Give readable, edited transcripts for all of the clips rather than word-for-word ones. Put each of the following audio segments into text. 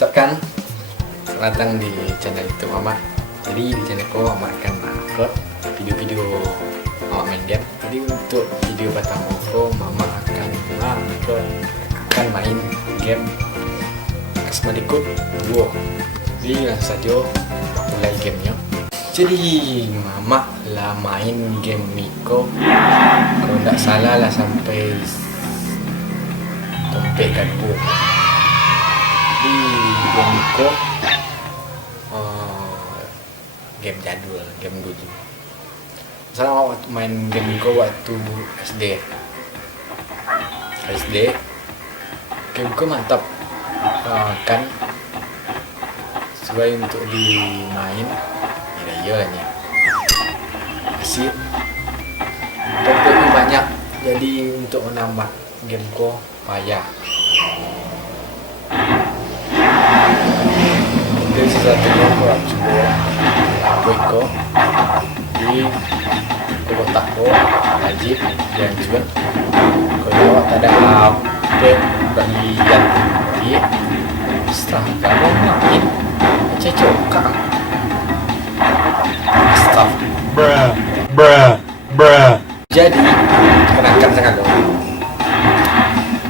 Misalkan selamat datang di channel YouTube Mama. Jadi di channel ko Mama akan upload video-video Mama main game. Jadi untuk video pertama ko Mama akan main game Asmodee Duo. Jadi langsung saja mulai gamenya. Jadi Mama lah main game Niko, kalau tidak salah lah sampai tompek kadbu. Di game Niko game jadul, game dulu. Misalnya waktu main game Niko waktu SD game Niko mantap, kan sebagai untuk dimain iya nih asik, topiknya banyak, jadi untuk menambah game ko payah. Itu satu-satunya aku coba lapor ko di kotak ko wajib dan juga kalau awak tak ada apa bagian di setelah kamu main cocok kak stuff bruh. Jadi kenakan sangat dong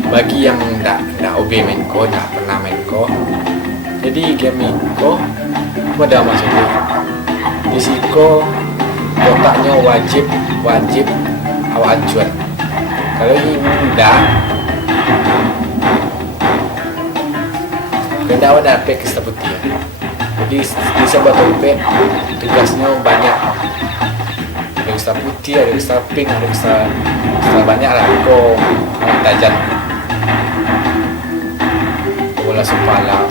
bagi yang ndak OB main ko, ndak pernah main ko. Jadi game ko pada maksudnya di siko kotaknya wajib awak acuan. Kalau ini ndak awak dapat kristal putih. Jadi di sebuah dompet tugasnya banyak, ada kristal putih, ada kristal pink, ada kristal banyak lah. Kau tajam bola sepala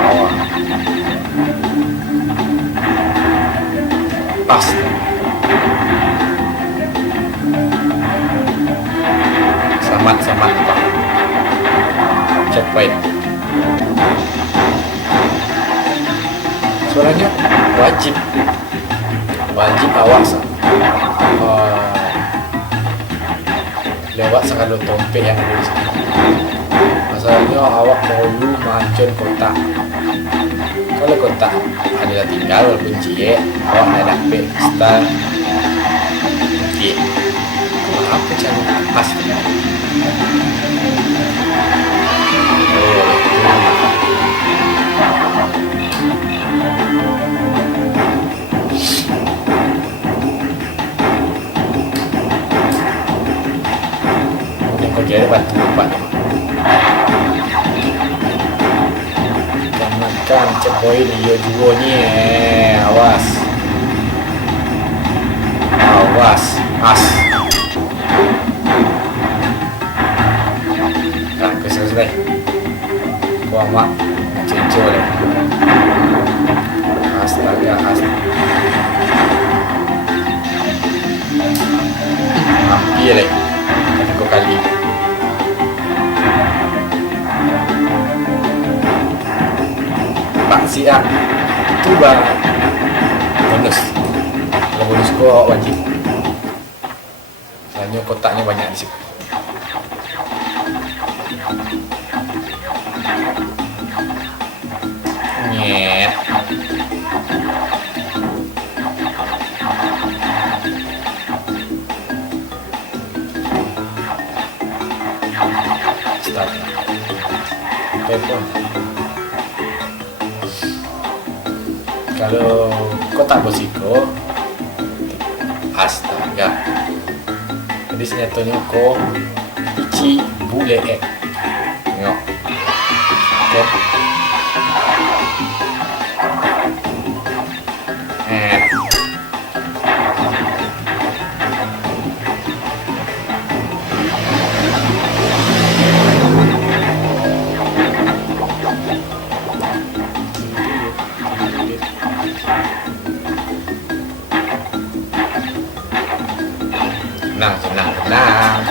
bawah pas selamat Pak, checkpoint. Soalnya wajib awak lewat segala tompek yang ada di sini. Masalahnya awak perlu mancun kotak. Kalau kotak adalah tinggal kunci awak ada dapat style kunci. Apa cara pas? Jadi batu empat kan checkpoint dia dua ni, awas as sampai selesai gua mak cincin deh. Astaga hampir leh satu kali. Pak siap itu bonus. Kalau bonus kok wajib. Soalnya kotaknya banyak di situ. Nyet. Start. Telepon. Kalau kotak bosiko, astaga. Jadi senyatanya ko ichi bule tengok. Okay. Tenang.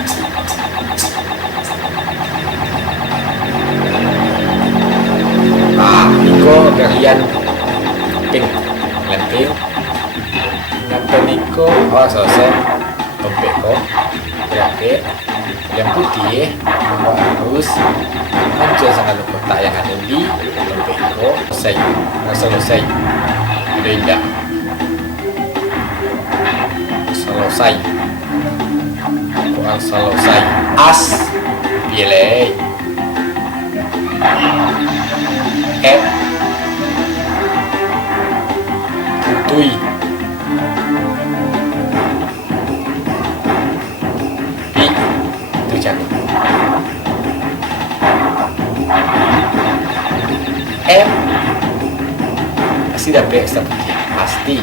Niko kalian pink, Niko, selesai, tompek ko. berarti yang putih harus muncul sama kotak yang ada di dompet itu selesai ada indah selesai as pilih putui itu cantik pasti dapat ekstra putih pasti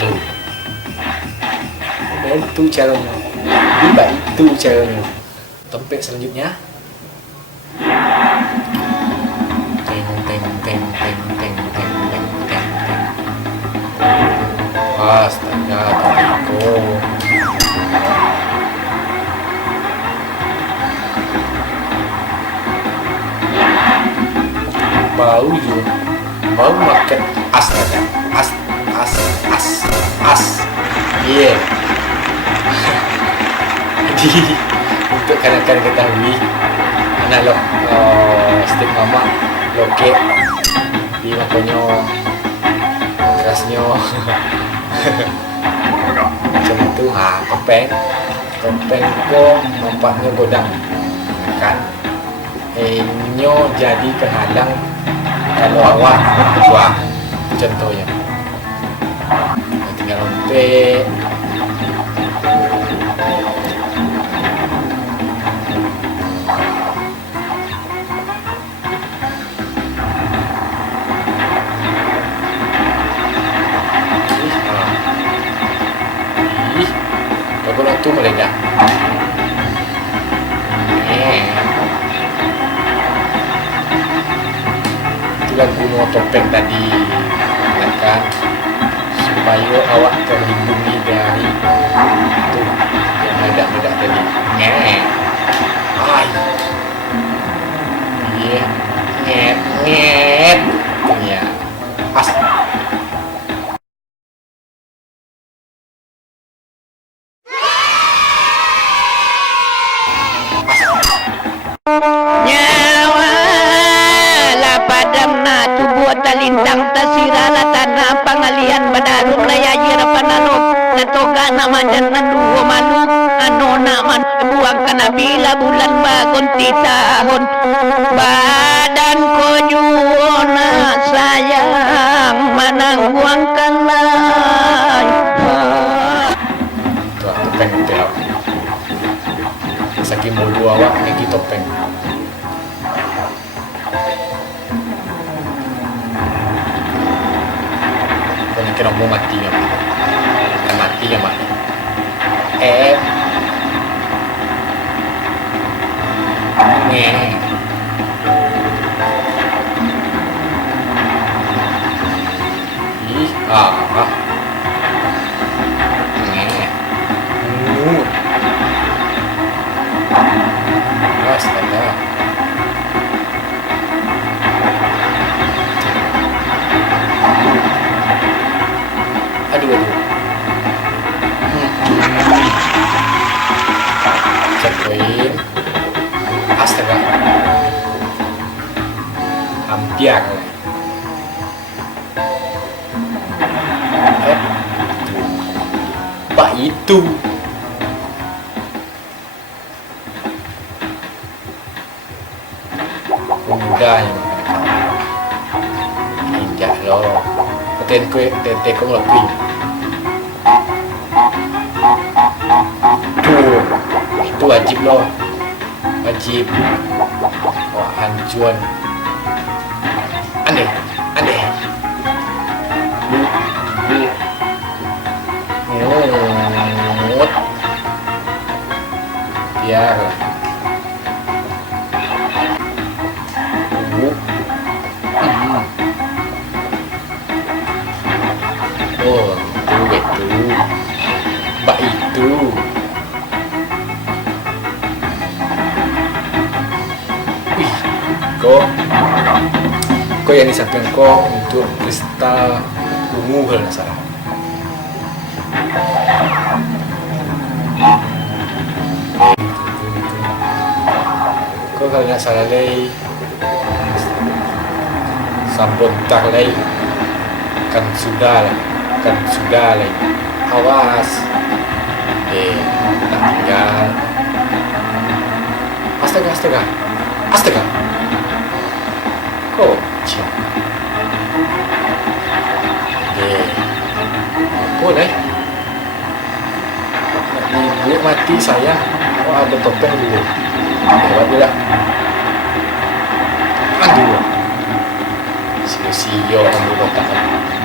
tuh itu caranya itu caranya. Dompet selanjutnya astaga Tiko bau makan astaga iya jadi untuk kanak-kanak ketahui analog stick mama loket di makanya kerasnya macam itu topeng kok nampaknya godang kan nyo jadi penghalang kalau awak berjuang contohnya tinggal dompet tu meledak. Itulah guna topeng tadi, kan? Supaya awak terlindungi dari itu yang meledak-meledak tadi. Nget. Ya. Pas. Talintang tasirala tanah pangalian badarun laya jira pananop natoga naman nanduo malu ano naman buang kanabila bulan bagon titahon badan ko juona sayang manangguang kanay topeng teo saking bodoh awak negi topeng kena mau mati ya mak kan mati ya mak astaga aduh checkpoint astaga hampir pak itu pemuda yang tidak loh tete kau lebih itu wajib loh wajib wah hancuan aneh mut biar oh itu mbak itu kok yang disampaikan kok untuk kristal ungu kalau nggak salah kalau nggak salah lagi Sambon tak lagi kan sudah lagi awas tak tinggal astaga kocak boleh dia mati saya ada topeng dulu lewat dia lah aduh sio ambil kotak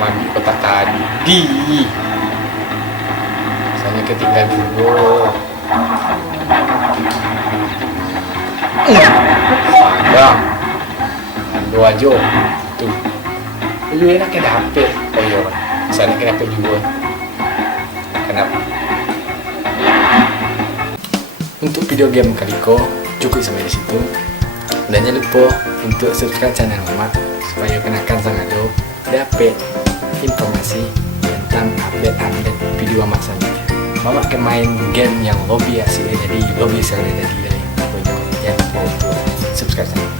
mandi kotak tadi saya ketinggalan dulu sadar ando aja tuh lu enaknya dapet oh iya saya kena dapet juga kenapa untuk video game Kaliko cukup sampai di situ dan jangan lupa untuk subscribe channel Mama supaya kenakan Sangado dapat informasi tentang update video Mama selanjutnya. Mama akan main game yang lobby asik jadi lobby saya jadi pokoknya jangan lupa untuk subscribe channel.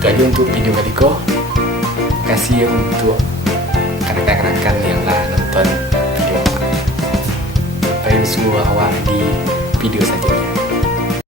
Itu aja untuk video Kaliko. Kasih untuk kanak-kanak yang lah nonton video Mama. Sampai semua awal di video selanjutnya.